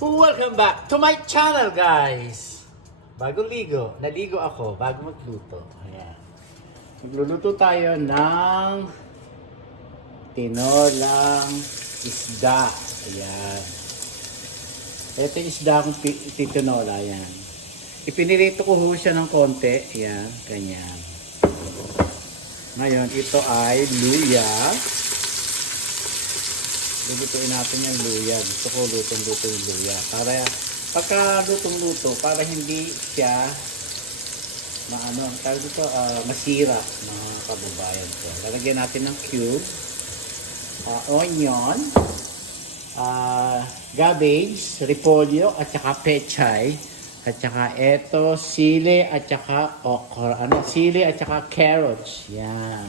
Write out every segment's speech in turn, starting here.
Welcome back to my channel, guys! Bagong ligo. Naligo ako bago magluto. Ayan. Magluluto tayo ng tinolang isda. Ayan. Ito yung isda akong titinola. Ayan. Ipinirito ko ho siya ng konti. Ayan. Ganyan. Ngayon, ito ay luya. Lulutuin natin yung luya. Gusto ko lutong-luto yung luya. Para pagka lutong-luto, para hindi siya masira, mga kababayan ko. Lalagyan natin ng cube, onion, cabbage, repolyo, at saka pechay. At saka eto, sili, at saka okra. Sili at saka carrots. Yan.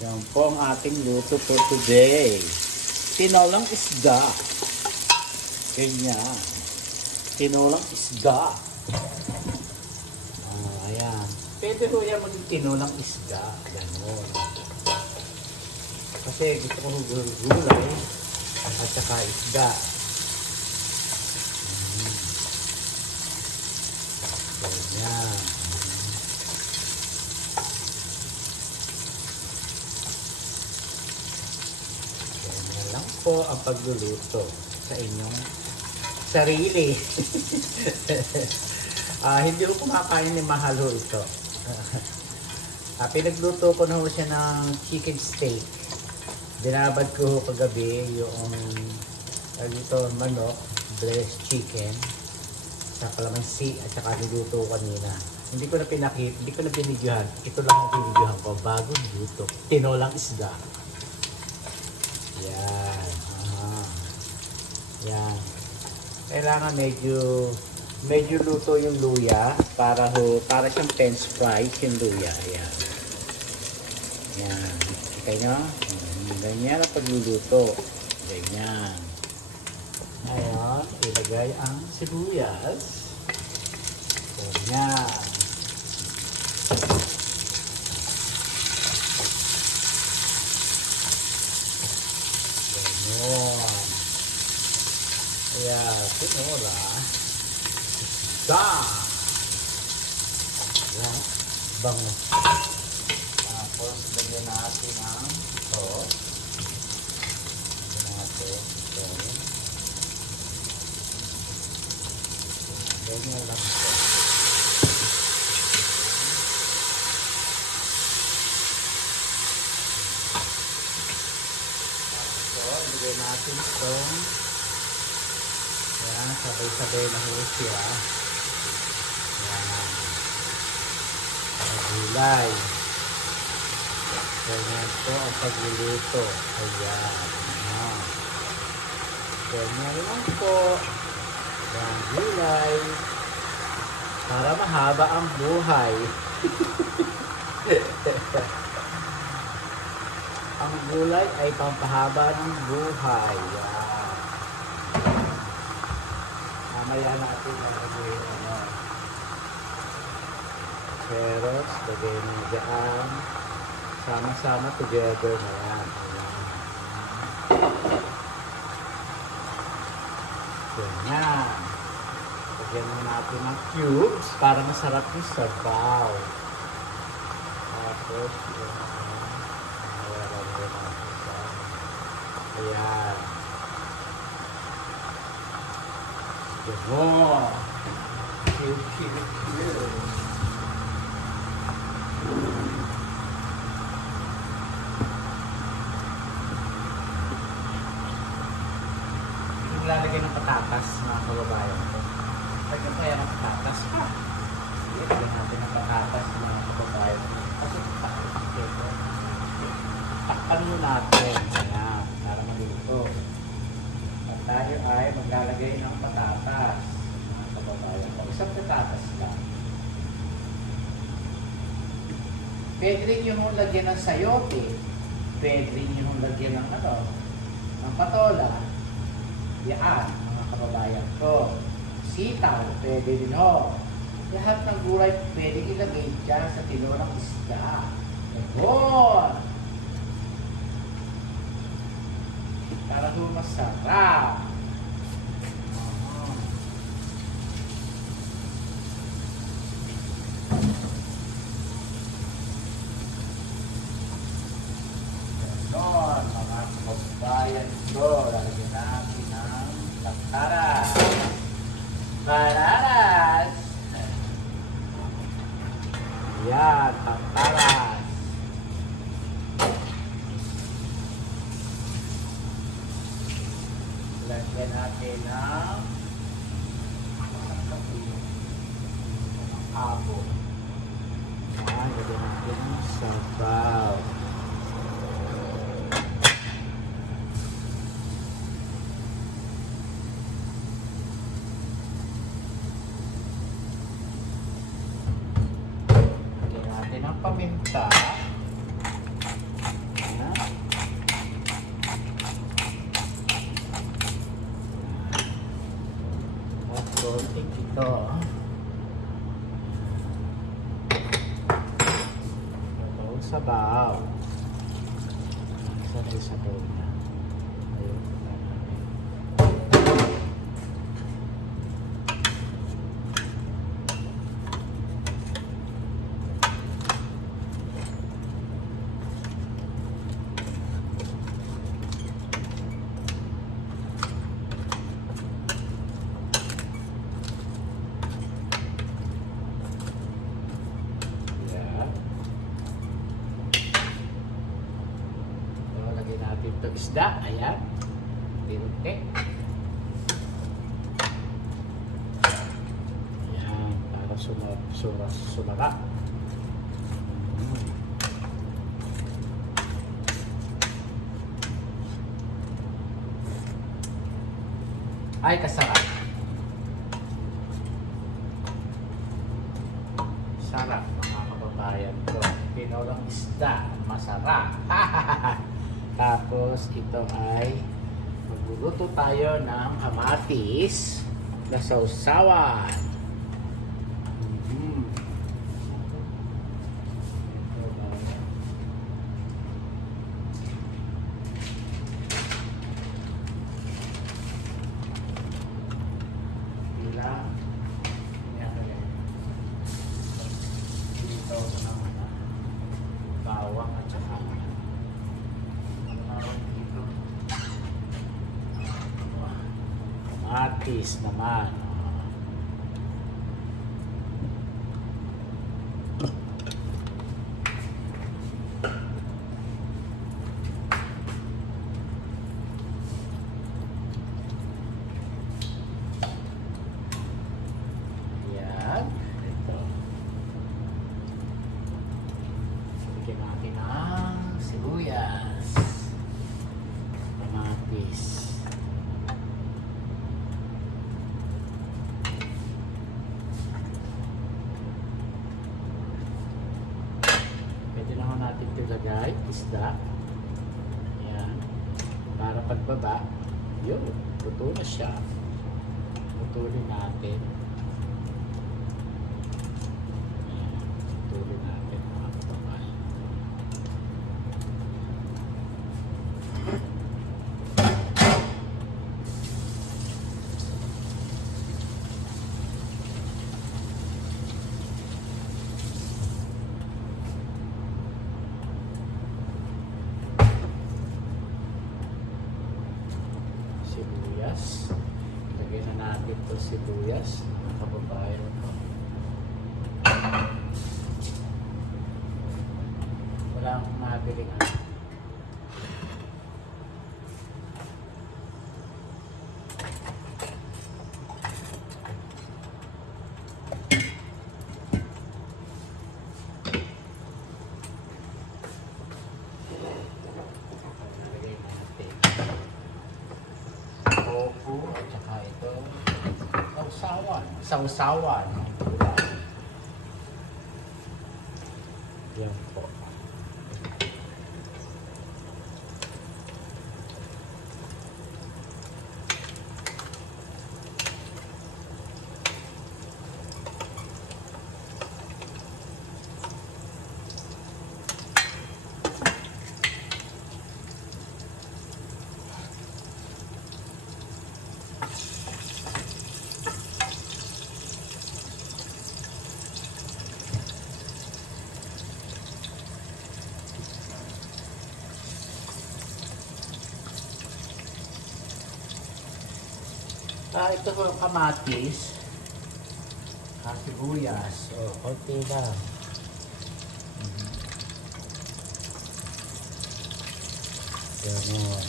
Yan po ang ating luto for today. Tinolang isda. Ganyan. Tinolang isda. Ayan. Pwede ko yan maging tinolang isda. Ganon. Kasi gusto ko gulay at saka isda. Ganyan. Lang po ang pagluluto sa inyong sarili. Hindi ko kumakain ni Mahalo ito. Pinagluto ko na ho siya ng chicken steak. Binabad ko kagabi yung manok, breast chicken, sa kalamansi at saka niluto kanina. Hindi ko na binidyohan. Ito lang ang binidyohan ko bago luto. Tinolang isda. Yan. Yan. Kailangan medyo luto yung luya para siyang french fries yung luya. Ayan. Yan. Okay nyo? Ganyan ang pagluluto. Ganyan. Ayan. Ilagay ang sibuyas. Ganyan. Ayan, tinola. Isda. Ayan, bango. Tapos, lagyan natin ang sauce. Lagyan natin ito. Ganyan lang ito. Tapos, lagyan natin itong yan, sabay-sabay na ho siya. Yan. Gulay. Ganyan po ang pagluluto. Ayan. Ayan. Ganyan lang po. Yan, gulay. Para mahaba ang buhay. Ang gulay ay pampahaba ng buhay. Yan. Mamaya natin lagay carrots, lagay mo dyan. Sama-sama together na yan. Ganyan. Lagyan mo natin ng cubes para masarap yung sabaw. Tapos, ayan. Wow! Cute. Lalagay ng patatas, mga kababayan ko. Lagyan kaya ng patatas. Lagyan natin ng patatas, mga kababayan ko. Kasi takpan mo natin. Ayan, para maluto. At tayo ay maglalagay ng patatas, mga kababayan ko. Isang patatas lang. Pwede rin yung lagyan ng sayote. Pwede rin yung lagyan ng ng patola. Yan, mga kababayan ko. Sitaw, pwede rin ho. Lahat ng gulay pwede ilagay dyan sa tinolang isda. Ayun! Para ho masarap. natin ng abo. Yan, lagyan natin ng sabaw. Lagyan natin ng paminta. Yan. At konting ito. Sabaw. Saan ay sabaw niya? Ayun. Natin ito isda, ayan, pinti, ayan, para sumara. Ay, kasarap. Sarap, mga kababayan ko. Pinolang isda, masarap. Tapos ito ay magluluto tayo ng kamatis na sausawan. Bilang dito ng bawang at saka kamatis naman. Yan. Ito. Bigyan natin ng sibuyas. Kamatis. Pwede naman natin ilagay isda. Ayan. Para pagbaba, yun, luto na siya. Putulin natin. Ayan. Putulin natin mga kababayan. Sibuyas. Lagyan na natin ito sibuyas. Mga kababayan ko. Wala akong nabiling ano. Lagyan natin tofu at saka ito sausawan ng gulay. Yan po. Ito po yung kamatis. Sibuyas. Konti lang. Ganun.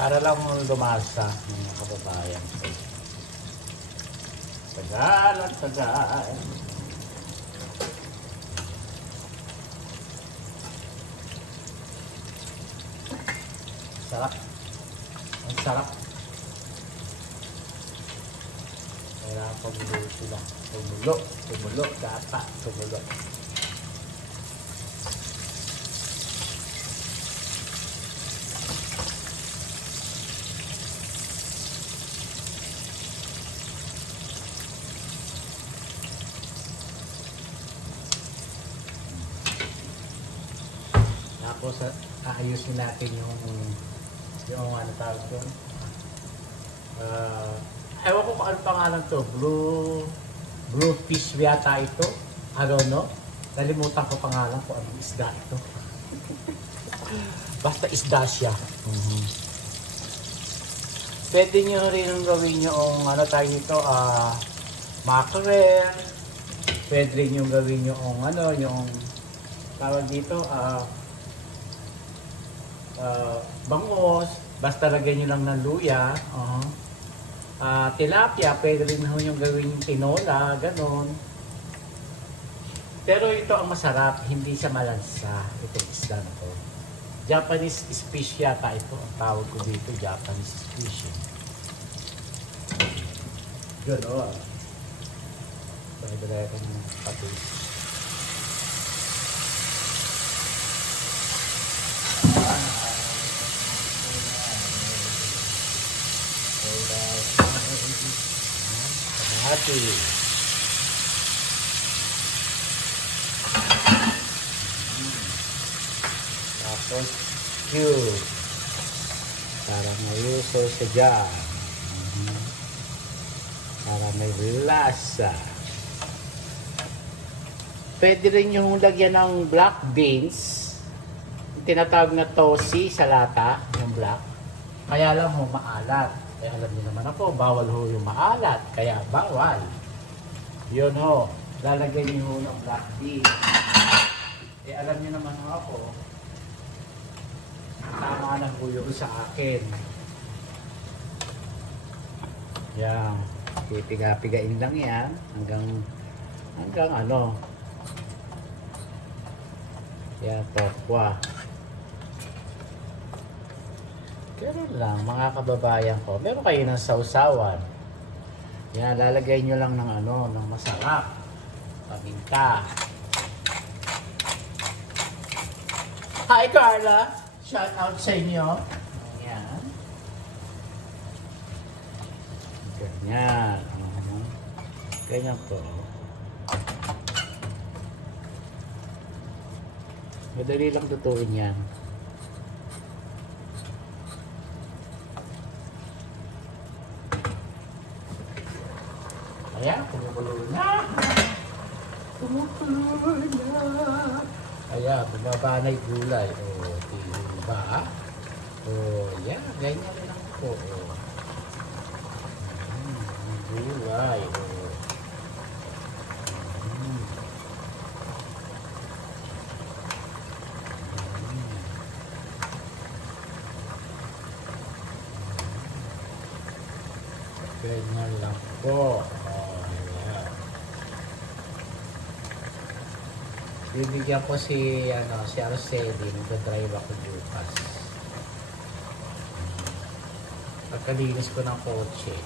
Para lang lumasa mga kababayan ko. Tagal at tagal. Sarap. Ang sarap. Kailangan pumulo sila. Tumulo, gata, tumulo. Tapos aayusin natin yung ano tawag doon. Ewan ko kung ano pangalan to. Blue fish yata ito. I don't know. Nalimutan ko pangalan kung anong isda ito. Basta isda siya. Pwede nyo rin gawin yung ano tayo nito, mackerel. Pwede rin yung gawin yung ano, yung tawag dito, bangos. Basta lagyan nyo lang ng luya. Tilapia, pwede rin yung gawin yung tinola, ganon. Pero ito ang masarap, hindi siya malansa. Itong isda na to. Japanese fish yata ito. Ang tawag ko dito, Japanese fish. Ganon. Pwede rin yung pati. Hati. Tapos cube para mayuso sa dyan. Para may lasa. Pwede rin yung lagyan ng black beans. Yung tinatawag na tosi sa lata, yung black. Kaya lang maalat. Eh alam niyo naman ako, bawal ho yung maalat. Kaya bawal. Yun ho. Lalagyan niyo ho ng black beans. Eh alam niyo naman ako, tama ng huyo sa akin. Yan. Pipiga-pigain lang yan. Hanggang ano. Yan, tokwa. Ganun lang, mga kababayan ko. Meron kayo ng sausawan. Yan, lalagay nyo lang ng ano, ng masarap. Paminta. Hi, Carla! Shout out sa inyo. Yan. Ganyan. Ganyan po. Madali lang tutuin yan. Ayan, kumukulo na. Kumukulo na. Ayan, bumaba na yung gulay. O, diba? O, yan, ganyan rin lang po. O. Gulay. O. Ganyan lang po. Bibigyan ko si Araceli, nagdadrive ako bukas. Pagkalinis ko ng kotse.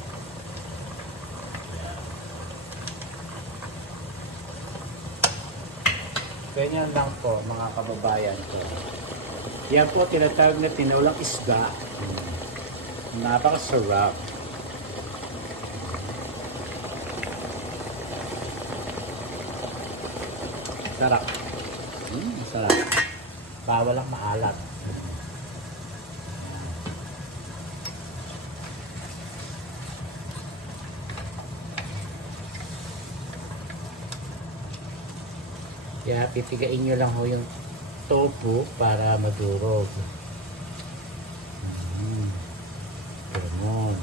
Ganyan lang po mga kababayan ko. Yan po tinatawag na tinolang isda. Napakasarap. Sarap. Sarap. Bawal lang maalat. Kaya pipigain nyo lang ho yung tofu para madurog. Ganun.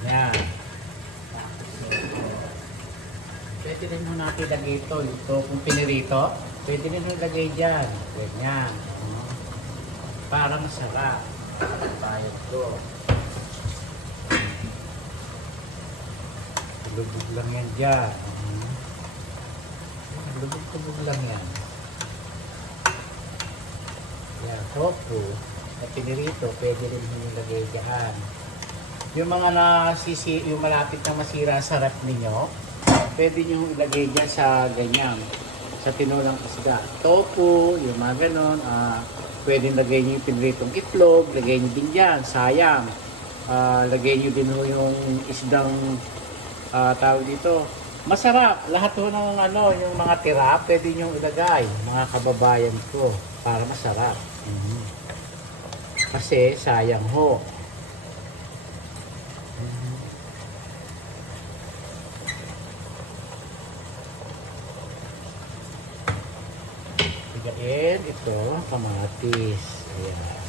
Yan. pwede rin mo natin ilagay ito kung pinirito, pwede rin mo ilagay dyan. Ganyan. Para masarap. Bayad ko. Lubog lang yan dyan. Lubog lang yan. Yan, tofu. Na pinirito, pwede rin mo ilagay dyan. Yung mga yung malapit na masira sa rep ninyo, pwede nyo ilagay dyan sa ganyan, sa tinulang isda. Tofu, yung mga ganon, pwede lagay nyo yung piniritong itlog, lagay nyo din dyan, sayang. Lagay nyo din yung isdang tawag dito. Masarap, lahat ho ng yung mga tira, pwede nyo ilagay, mga kababayan ko, para masarap. Kasi sayang ho. Bigain ito, kamatis. Ayan.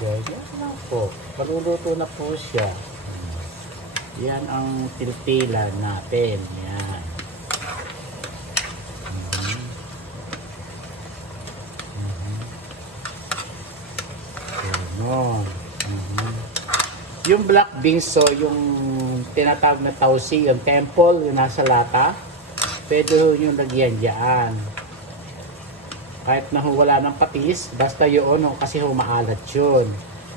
Ganyan lang po. Paluluto na po siya. Yan ang tiltila natin. Yan. Ganon. Yung black beans, so yung tinatawag na tausi, yung temple, yung nasa lata, pwede yung lagyan dyan. Kahit na wala ng patis, basta yun, kasi maalat yun.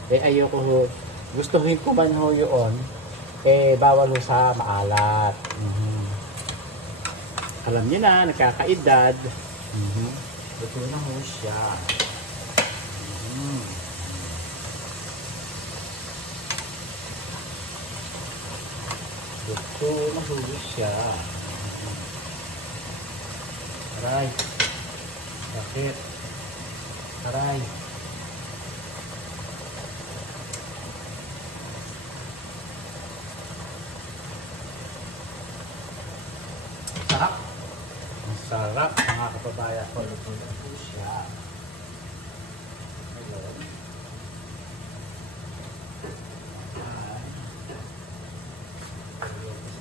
Ayoko, gustuhin ko man yun, bawal sa maalat. Alam niyo na, nakakaedad. Ito na ho siya. Ito na ho siya. Aray. Bakit? Aray. Sarap. Masarap mga kababayan ko. Ito na ho siya. Ayun.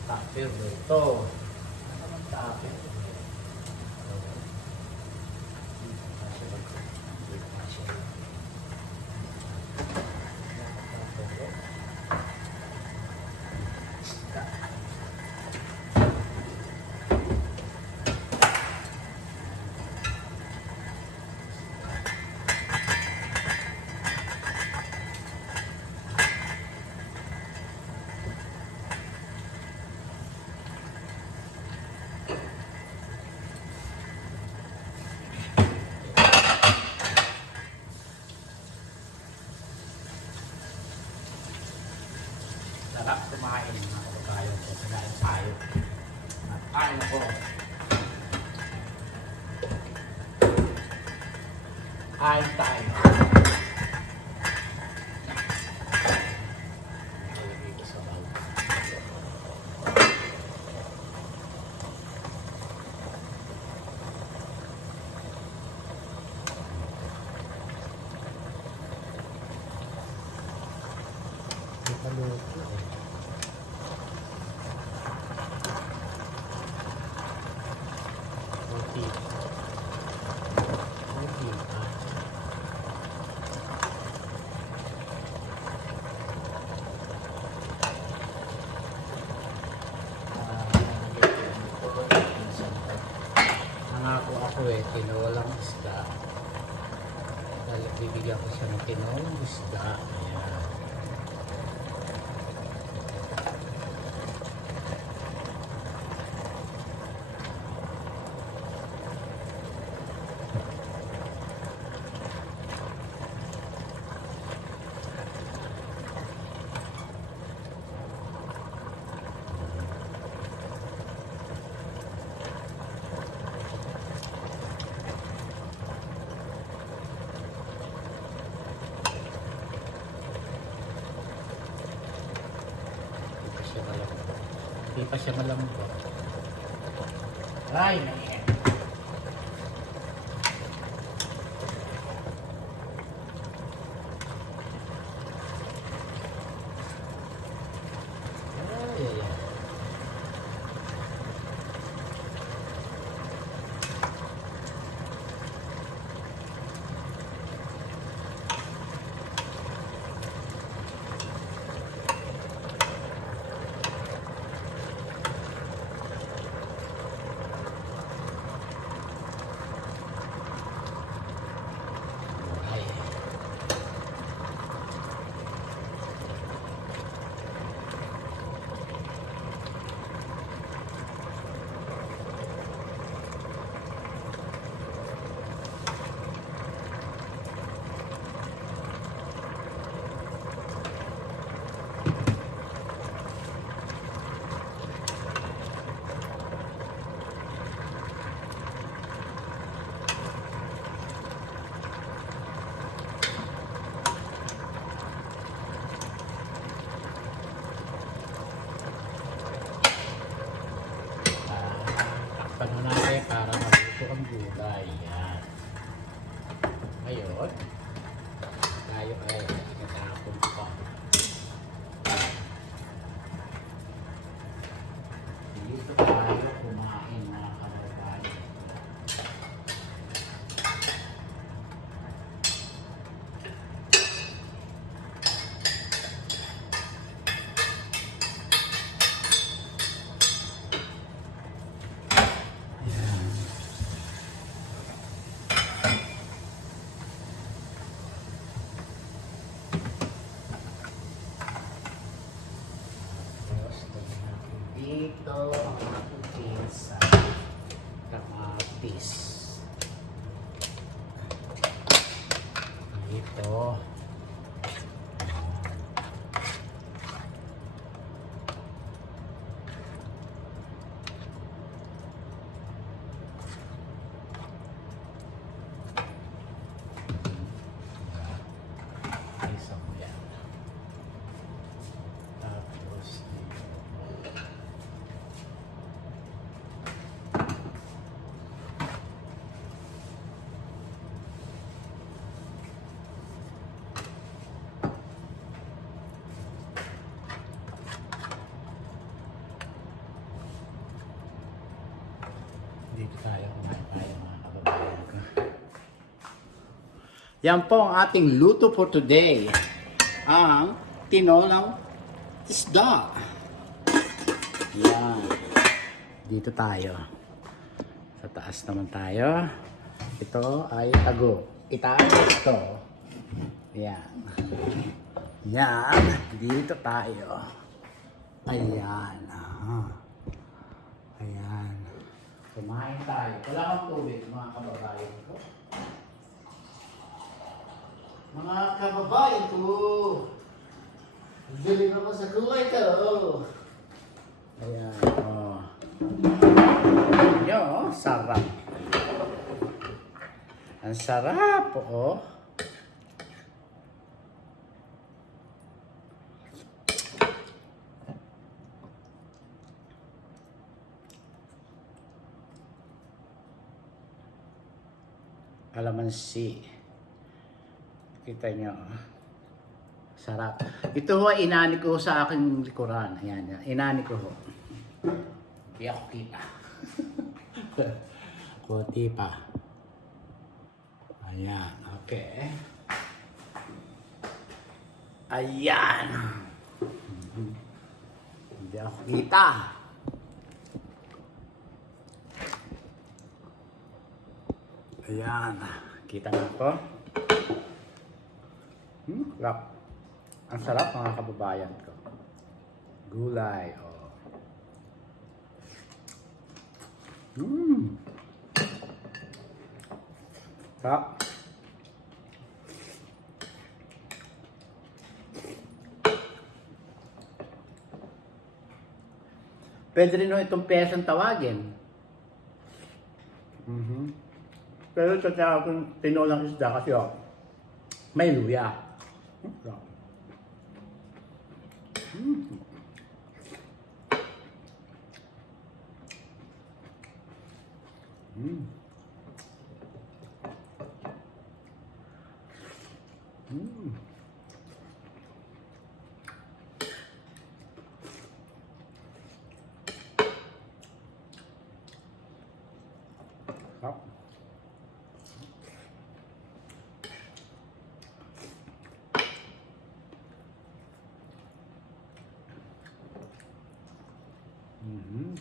Tapir dito. Ano naman tapir? Sarap kumain mga kababayan ko. Kumain tayo. At kain ako. Kain tayo. Paluto eh. Roti. Roti. Nangako ako tinolang isda. Dahil bibigyan ko siya ng tinolang isda. Ayan. Hindi pa siya malambot. Ay, nangyan. Yun. Tayo ay natapon pa. Dito tayo kumain mga kababayan. Dito ang ating pizza. Kamatis. Dito. Isa mo yan. Tapos dito. Dito tayo kumain tayo mga kababayan ko. Yan po ang ating luto for today. Ang tinolang isda. Yan. Dito tayo. Sa taas naman tayo. Ito ay tago. Itaas ito. Yan. Yan. Dito tayo. Ayan. Ayan. Kumain tayo. Wala kang tubig, mga kababayan ko. Mga kababayan ko! Galing ako sa kulay ko! Ayan, o. Ayan, sarap. Ang sarap, o. Kalamansi. Kita nyo. Sarap. Ito ho, inani ko sa aking likuran. Ayan, inani ko ho. Hindi ako kita. Kunti pa. Ayan, okay. Ayan. Hindi ako kita. Ayan. Kita nga po. Sarap. Ang sarap mga kababayan ko. Gulay. Oh. Sarap. Pwede rin itong pesang tawagin. Pero ito siya akong tinolang isda kasi may luya. Sarap.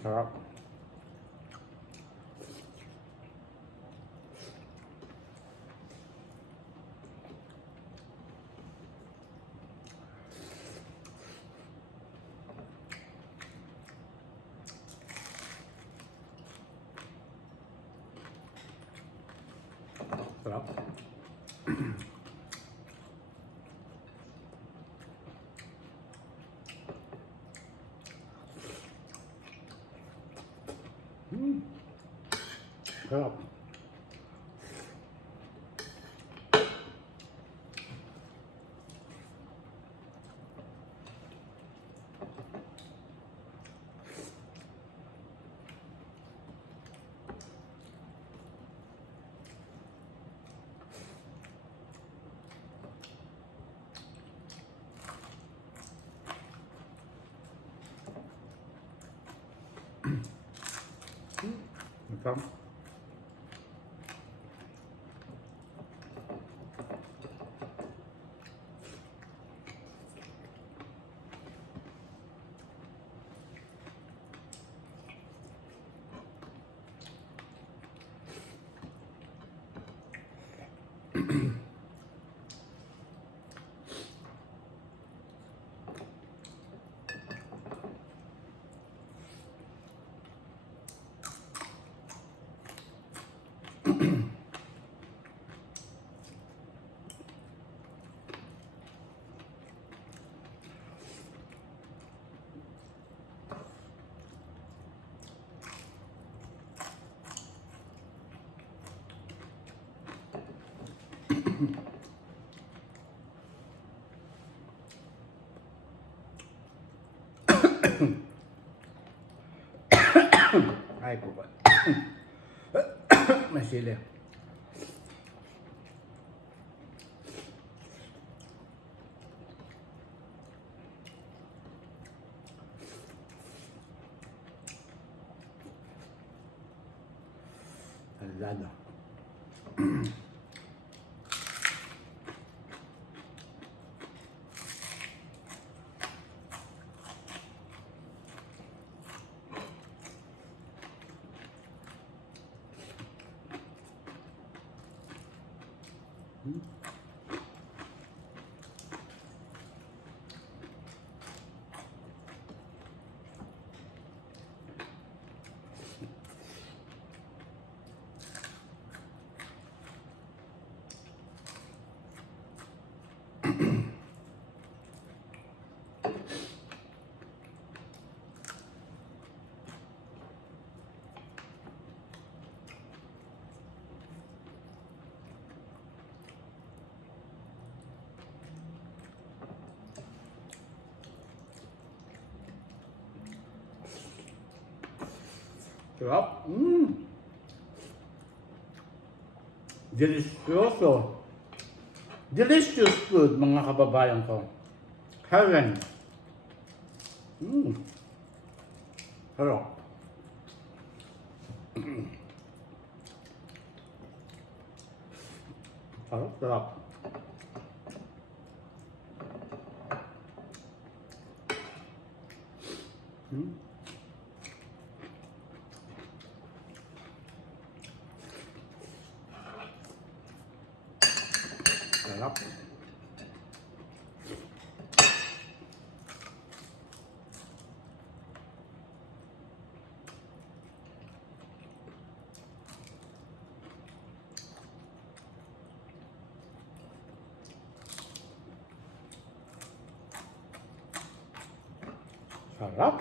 Sarap. Sarap. Sarap. Ay po ba? May sili. Alado. Sarap. Delicioso. Delicious food, mga kababayan ko. Heaven. Sarap. Sarap, sarap. Sarap. Sarap.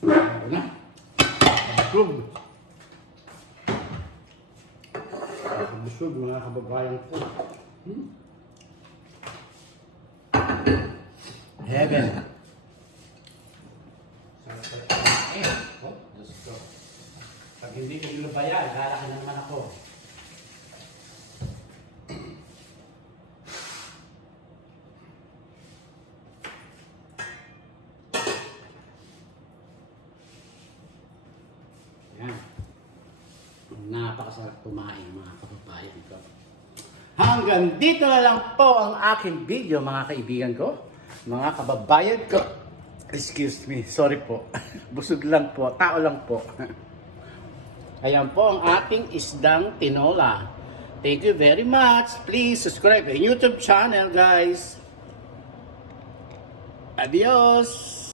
Ano na? Busog. Busog, mga kababayan ko. Heaven. Oh, Diyos ko. Pag hindi ko nilubayan, lalakan na naman ako. Yan. Napakasarap kumain, mga kababayan ko. Hanggang dito na lang po ang aking video, mga kaibigan ko. Mga kababayan ko. Excuse me, sorry po. Busog lang po, tao lang po. Ayan po ang ating isdang tinola. Thank you very much. Please subscribe to YouTube channel, guys. Adios!